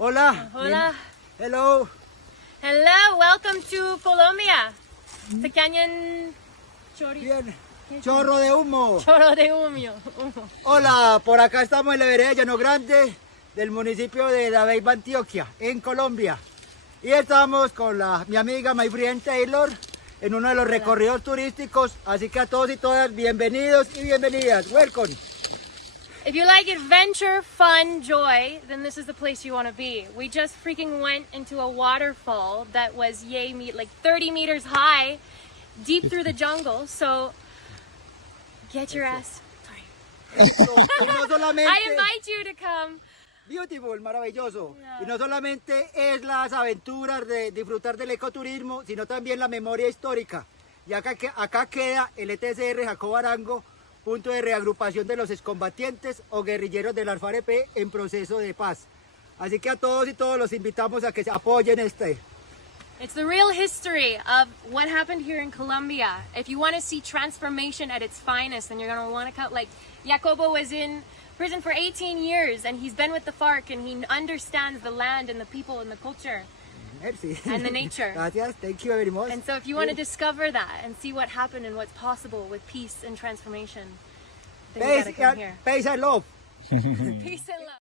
Hola. Hola. Hello. Hello, welcome to Colombia. Se cañan Bien. Chorro de humo. chorro de humo. Hola, por acá estamos en la vereda de Llano Grande del municipio de Dabeiba, Antioquia, en Colombia. Y estamos con mi amiga, my friend Taylor, en uno de los recorridos turísticos. Así que a todos y todas, bienvenidos y bienvenidas. Welcome. If you like adventure, fun, joy, then this is the place you want to be. We just freaking went into a waterfall that was like 30 meters high, deep through the jungle. So get your ass. Sorry. Y no solamente, I invite you to come. beautiful, maravilloso. Y no solamente es las aventuras de disfrutar del ecoturismo, sino también la memoria histórica. Y acá queda el ETCR Jacobo Arango, punto de reagrupación de los excombatientes o guerrilleros del FAREP en proceso de paz. Así que a todos y todos los invitamos a que se apoyen It's the real history of what happened here in Colombia. If you want to see transformation at its finest, then you're going to want to come. Like, Jacobo was in prison for 18 years, and he's been with the FARC, and he understands the land and the people and the culture. Merci. And the nature. Gracias, thank you very much. And so if you want to discover that and see what happened and what's possible with peace and transformation, then you gotta come here. Peace and love. Peace and love.